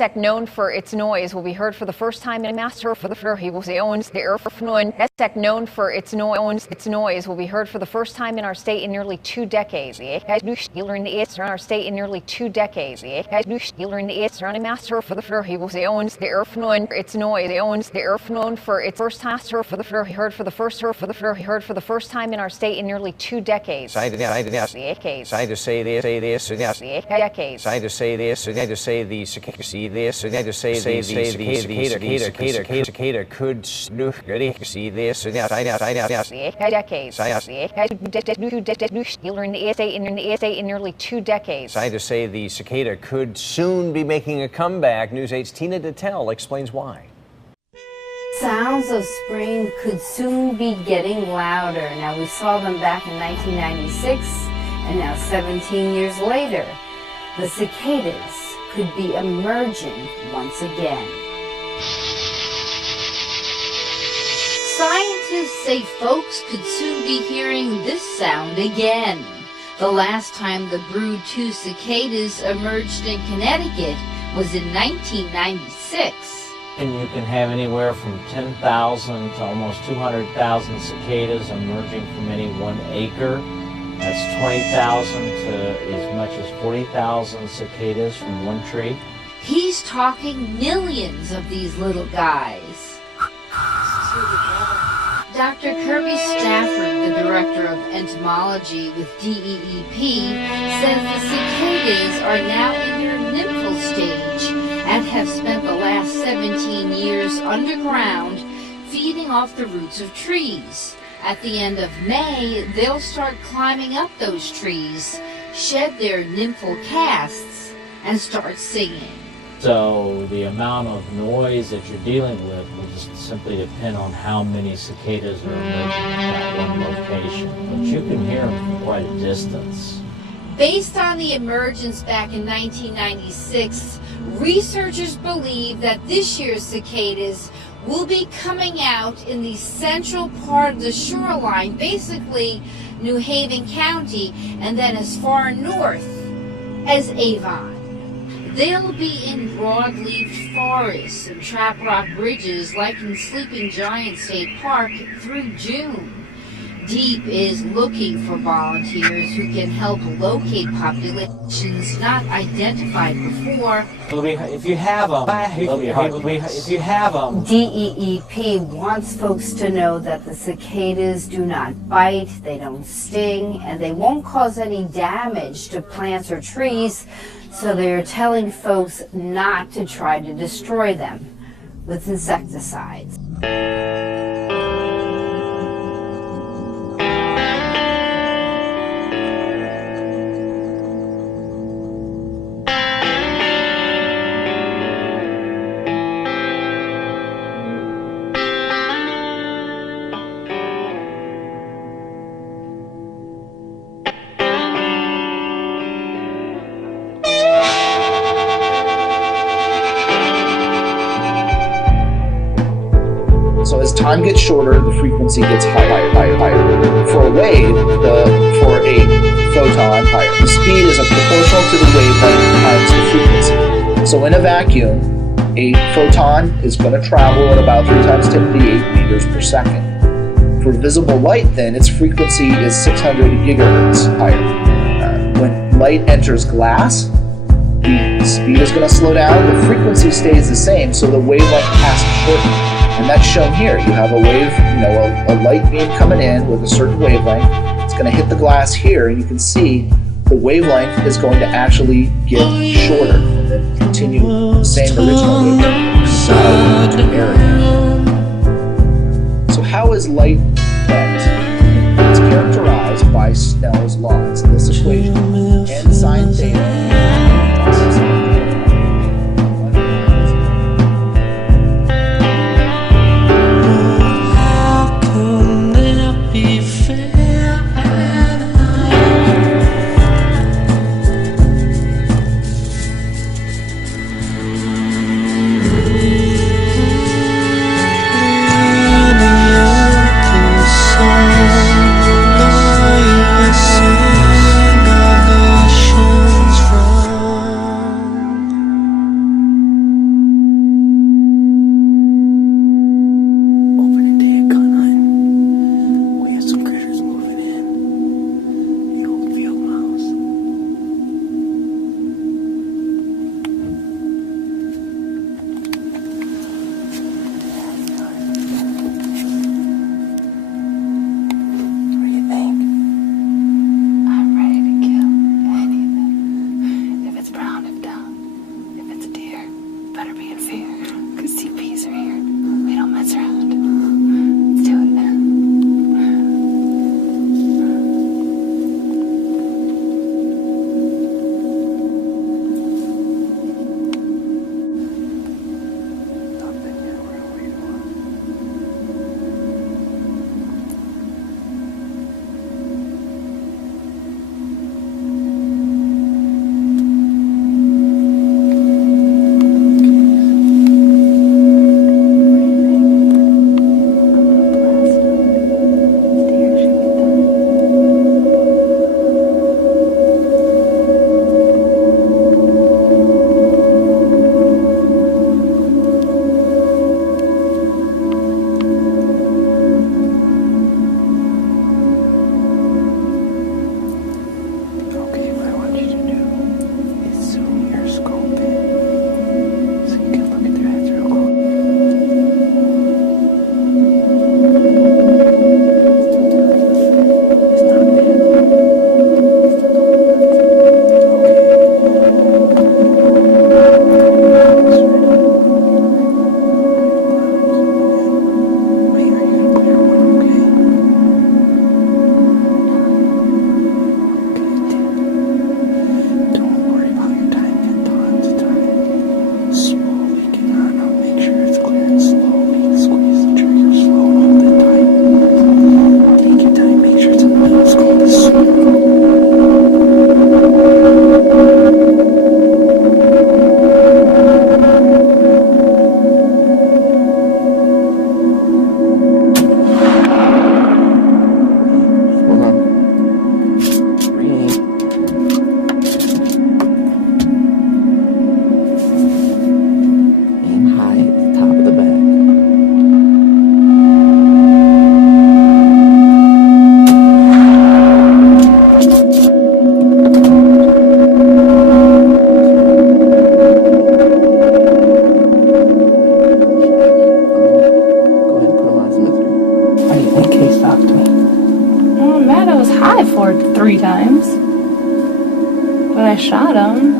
Insect known for its noise will be heard for the first time in Master for the he was owns the insect known for its noise will be heard for the first time in our state in nearly 2 decades. In our state in nearly 2 decades. Master for the he was owns the its noise owns the known for its first master for the heard for the first heard for the first time in our state in nearly 2 decades. I to say this, Decades. I to say this, I to say the cicada, see this, I to say the cicada could see this, Decades. In nearly 2 decades. I to say the cicada could soon be making a comeback. News 8's Tina Detel explains why. Sounds of spring could soon be getting louder. Now, we saw them back in 1996, and now 17 years later, the cicadas could be emerging once again. Scientists say folks could soon be hearing this sound again. The last time the Brood 2 cicadas emerged in Connecticut was in 1996. And you can have anywhere from 10,000 to almost 200,000 cicadas emerging from any 1 acre. That's 20,000 to as much as 40,000 cicadas from 1 tree. He's talking millions of these little guys. Dr. Kirby Stafford, the director of entomology with DEEP, says the cicadas are now in their nymphal stage and have spent the last 17 years underground feeding off the roots of trees. At the end of May, they'll start climbing up those trees, shed their nymphal casts, and start singing. So the amount of noise that you're dealing with will just simply depend on how many cicadas are emerging at that one location. But you can hear them from quite a distance. Based on the emergence back in 1996, researchers believe that this year's cicadas will be coming out in the central part of the shoreline, basically New Haven County, and then as far north as Avon. They'll be in broadleaf forests and trap rock ridges like in Sleeping Giant State Park through June. DEEP is looking for volunteers who can help locate populations not identified before. If you have them, DEEP wants folks to know that the cicadas do not bite, they don't sting, and they won't cause any damage to plants or trees, so they're telling folks not to try to destroy them with insecticides. So as time gets shorter, the frequency gets higher. For a wave, for a photon, the speed is proportional to the wavelength times the frequency. So in a vacuum, a photon is going to travel at about 3 times 10 to the 8 meters per second. For visible light, then, its frequency is 600 gigahertz higher. When light enters glass, the speed is going to slow down, the frequency stays the same, so the wavelength has to shorten. And that's shown here. You have a wave, a light beam coming in with a certain wavelength. It's going to hit the glass here, and you can see the wavelength is going to actually get shorter and then continue the same original wavelength to area. So how is light bent? It's characterized by Snell's law. It's this equation. N sine theta. 3 times, but I shot him.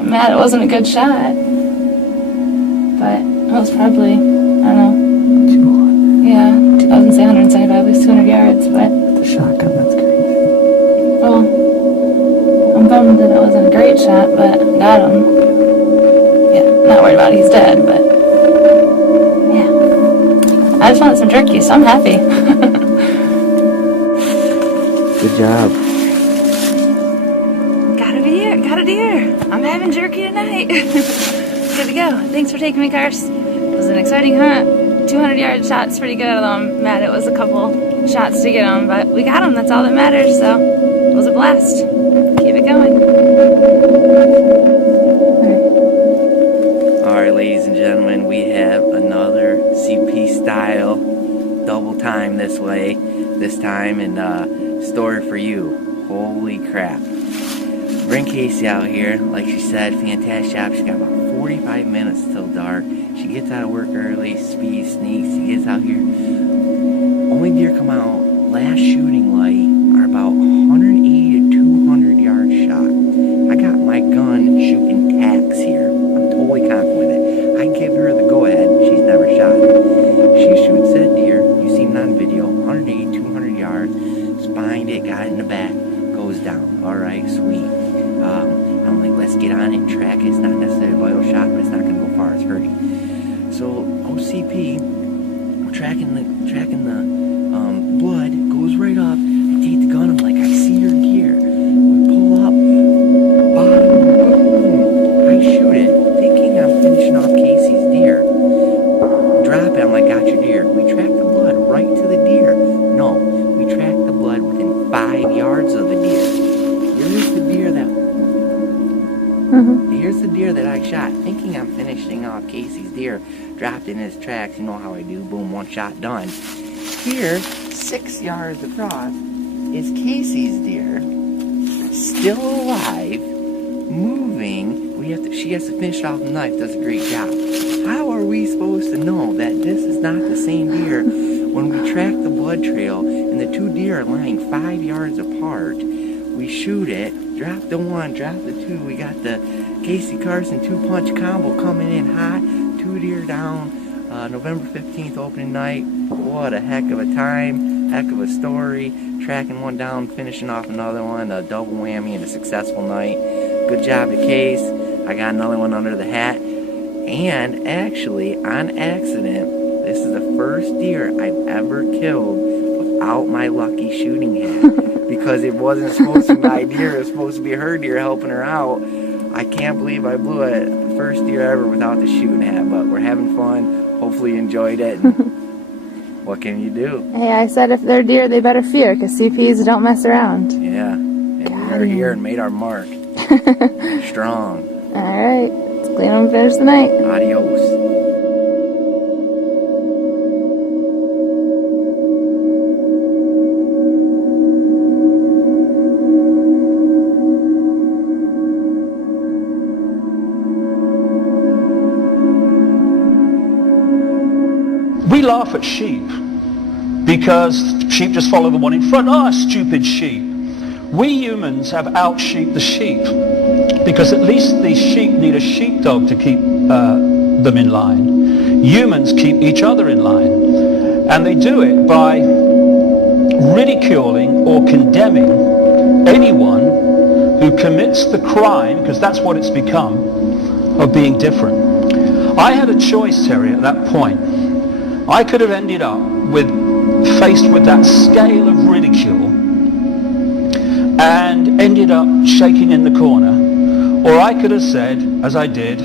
I'm mad it wasn't a good shot, but it was probably, I don't know. 200. Yeah, I was gonna say 175, at least 200 yards, but... The shotgun, that's crazy. Well, I'm bummed that it wasn't a great shot, but got him. Yeah, not worried about it, he's dead, but... Yeah. I just wanted some jerky, so I'm happy. Good job. Got a deer. I'm having jerky tonight. Good to go. Thanks for taking me, Cars. It was an exciting hunt. 200-yard shot's pretty good, although I'm mad it was a couple shots to get him, but we got him. That's all that matters, so it was a blast. Keep it going. All right, ladies and gentlemen, we have another CP-style double time this way, this time, and story for you. Holy crap. Bring Casey out here. Like she said, fantastic job. She's got about 45 minutes till dark. She gets out of work early, speed, sneaks. She gets out here. Only deer come out last shooting light are about 180 to 200 yard shot. I got my gun shooting tacks here. I'm totally confident with it. I give her the go ahead. She's never shot it. She shoots that deer. You seen it on video. 180, 200 yards. Spined it, got it in the back, goes down. Alright, sweet. I'm like, let's get on it and track it. It's not necessarily a vital shot, but it's not going to go far. It's hurting. So, OCP, we're tracking the blood, goes right up. I take the gun, I'm like, I see your deer. We pull up, bottom, boom. I shoot it, thinking I'm finishing off Casey's deer. Drop it, I'm like, got your deer. We track the blood right to the deer. No, we track the blood within 5 yards of the deer. Here's the deer that Here's the deer that I shot, thinking I'm finishing off Casey's deer. Dropped in his tracks, you know how I do, boom, one shot done. Here, 6 yards across, is Casey's deer, still alive, moving. She has to finish off the knife, does a great job. How are we supposed to know that this is not the same deer when we track the blood trail and the 2 deer are lying 5 yards apart? We shoot it, drop the 1, drop the 2. We got the Casey Carson 2-punch combo coming in hot. 2 deer down, November 15th opening night. What a heck of a time, heck of a story. Tracking one down, finishing off another one, a double whammy and a successful night. Good job to Case. I got another one under the hat. And actually, on accident, this is the first deer I've ever killed without my lucky shooting hat. Because it wasn't supposed to be my deer, it was supposed to be her deer helping her out. I can't believe I blew it. First deer ever without the shooting hat, but we're having fun. Hopefully you enjoyed it. And what can you do? Hey, I said if they're deer, they better fear, because CPs don't mess around. Yeah, and we are here and made our mark. Strong. Alright, let's clean them and finish the night. Adios. We laugh at sheep because sheep just follow the one in front. Ah, stupid sheep. We humans have out-sheeped the sheep because at least the sheep need a sheepdog to keep them in line. Humans keep each other in line, and they do it by ridiculing or condemning anyone who commits the crime, because that's what it's become, of being different. I had a choice, Terry, at that point. I could have ended up with faced with that scale of ridicule and ended up shaking in the corner. Or I could have said, as I did,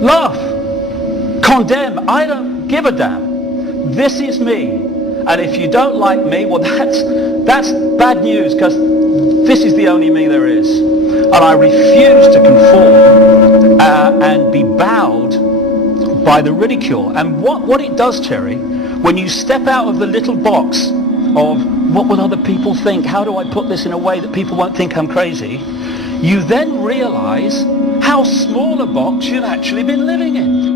laugh, condemn, I don't give a damn. This is me. And if you don't like me, well, that's bad news, because this is the only me there is. And I refuse to conform and be bowed by the ridicule. And what it does, Terry, when you step out of the little box of what will other people think, how do I put this in a way that people won't think I'm crazy, you then realize how small a box you've actually been living in.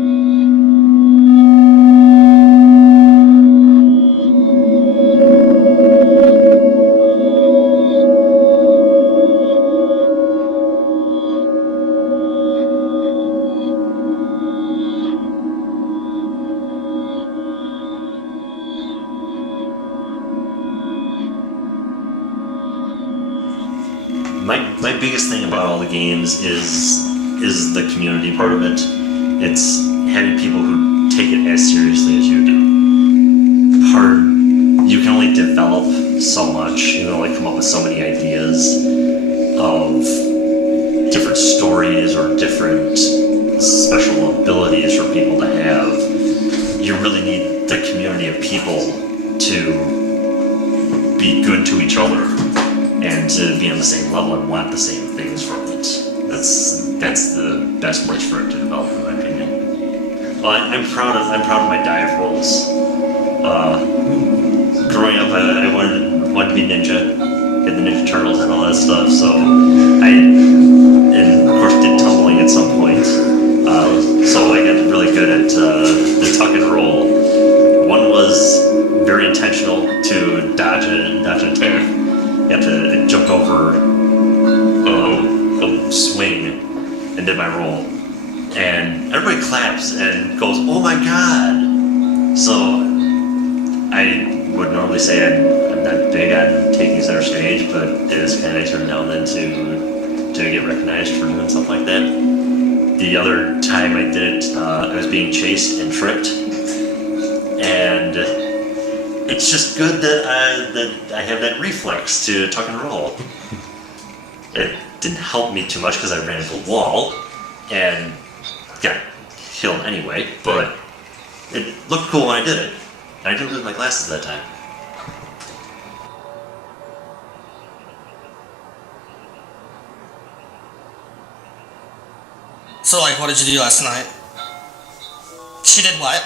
My biggest thing about all the games is the community part of it. It's having people who take it as seriously as you do. You can only develop so much, you can only come up with so many ideas of different stories or different special abilities for people to have. You really need the community of people to be good to each other and to be on the same level and want the same things from it. That's the best place for it to develop, in my opinion. Well, I'm proud of my dive rolls. Growing up, I wanted to be ninja, get the Ninja Turtles and all that stuff. So and of course did tumbling at some point. So I got really good at the tuck and roll. One was very intentional to dodge an attack. You have to jump over a swing and did my roll. And everybody claps and goes, "Oh my God!" So I would normally say I'm not big on taking center stage, but it is kind of nice every now and then to get recognized for doing something like that. The other time I did it, I was being chased and tripped. And it's just good that I have that reflex to tuck and roll. It didn't help me too much because I ran into a wall and got killed anyway, but it looked cool when I did it. And I didn't lose my glasses that time. So, like, what did you do last night? She did what?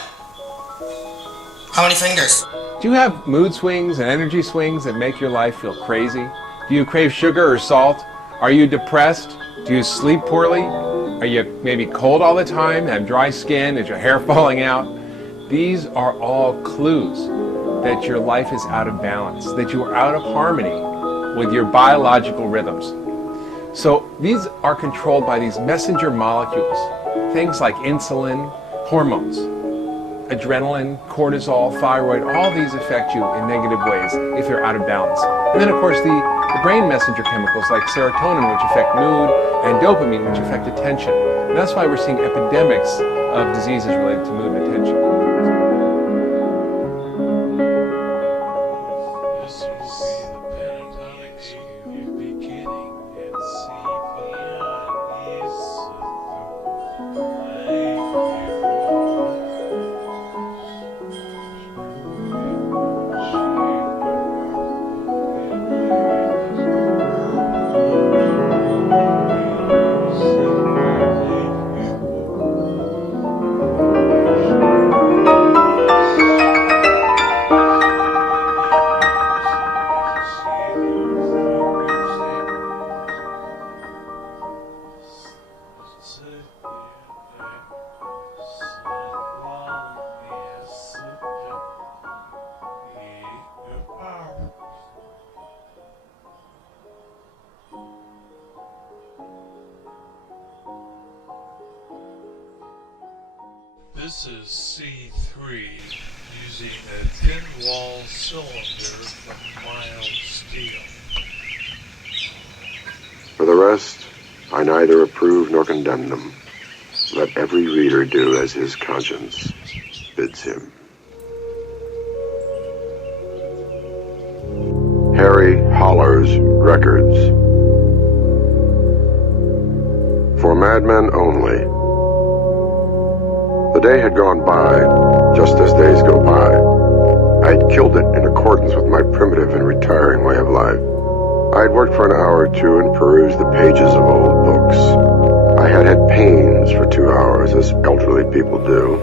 How many fingers? Do you have mood swings and energy swings that make your life feel crazy? Do you crave sugar or salt? Are you depressed? Do you sleep poorly? Are you maybe cold all the time, have dry skin, is your hair falling out? These are all clues that your life is out of balance, that you are out of harmony with your biological rhythms. So these are controlled by these messenger molecules, things like insulin, hormones, adrenaline, cortisol, thyroid, all these affect you in negative ways if you're out of balance. And then of course the brain messenger chemicals like serotonin, which affect mood, and dopamine, which affect attention. And that's why we're seeing epidemics of diseases related to mood and attention. This is C3 using a thin wall cylinder from mild steel. For the rest, I neither approve nor condemn them. Let every reader do as his conscience bids him. Harry Holler's Records. For madmen only. The day had gone by, just as days go by. I had killed it in accordance with my primitive and retiring way of life. I had worked for an hour or two and perused the pages of old books. I had had pains for 2 hours, as elderly people do.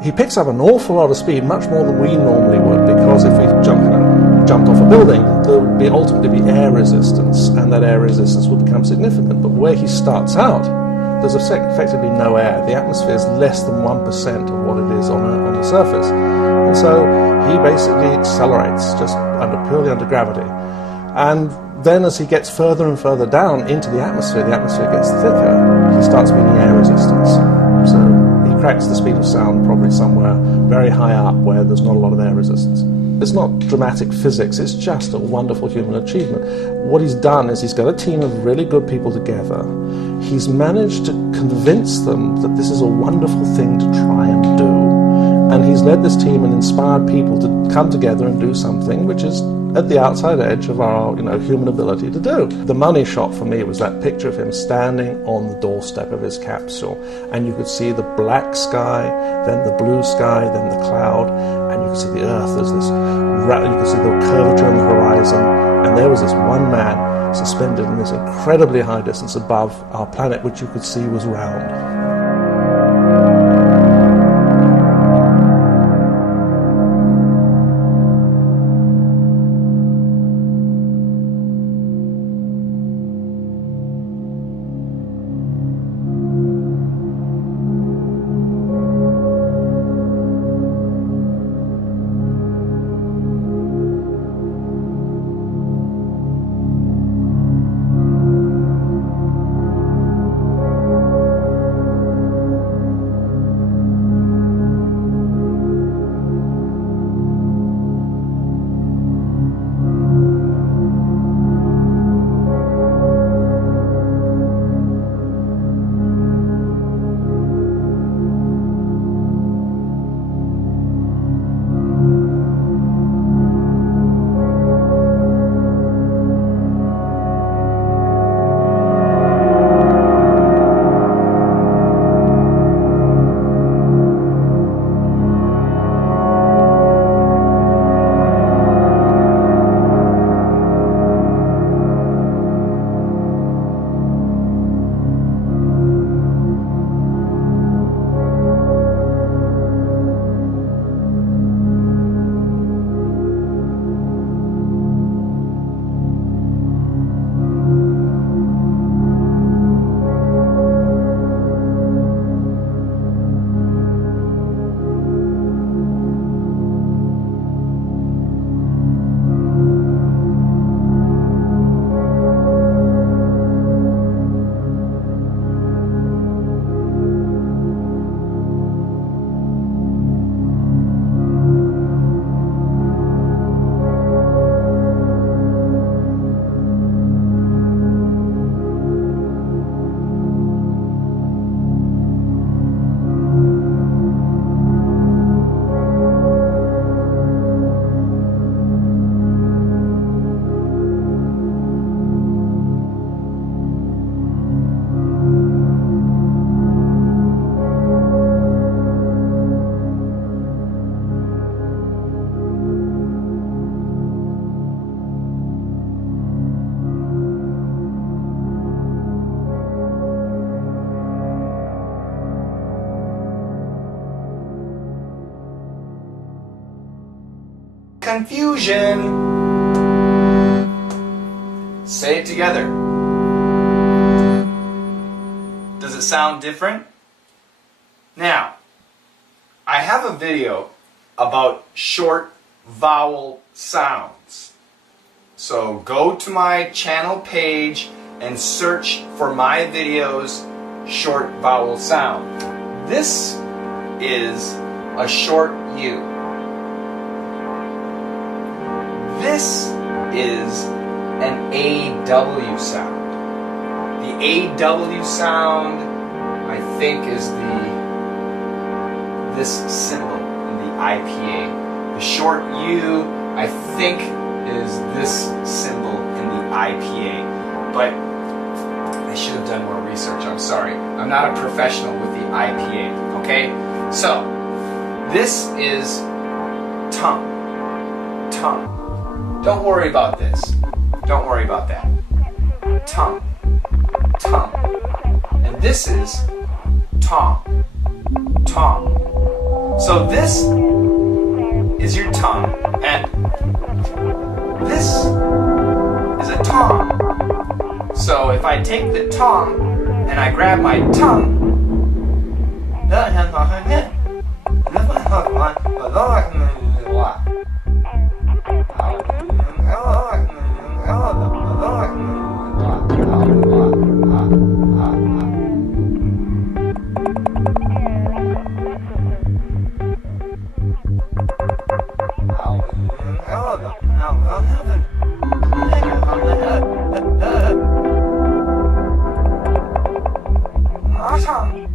He picks up an awful lot of speed, much more than we normally would, because if we jumped off a building, there would be ultimately be air resistance, and that air resistance would become significant. But where he starts out, there's effectively no air. The atmosphere is less than 1% of what it is on the surface. And so he basically accelerates just purely under gravity. And then as he gets further and further down into the atmosphere gets thicker, he starts meeting air resistance. So he cracks the speed of sound probably somewhere very high up where there's not a lot of air resistance. It's not dramatic physics, it's just a wonderful human achievement. What he's done is he's got a team of really good people together. He's managed to convince them that this is a wonderful thing to try and do. And he's led this team and inspired people to come together and do something which is at the outside edge of our human ability to do. The money shot for me was that picture of him standing on the doorstep of his capsule, and you could see the black sky, then the blue sky, then the cloud, and you could see the earth as this, you could see the curvature on the horizon, and there was this one man suspended in this incredibly high distance above our planet, which you could see was round. confusion. Say it together. Does it sound different? Now, I have a video about short vowel sounds. So go to my channel page and search for my videos, short vowel sound. This is a short U. This is an AW sound. The AW sound, I think, is this symbol in the IPA. The short U, I think, is this symbol in the IPA. But I should have done more research. I'm sorry. I'm not a professional with the IPA. Okay? So, this is tongue. Tongue. Don't worry about this. Don't worry about that. Tongue. Tongue. And this is tongue. Tongue. So this is your tongue, and this is a tongue. So if I take the tongue and I grab my tongue, tongue.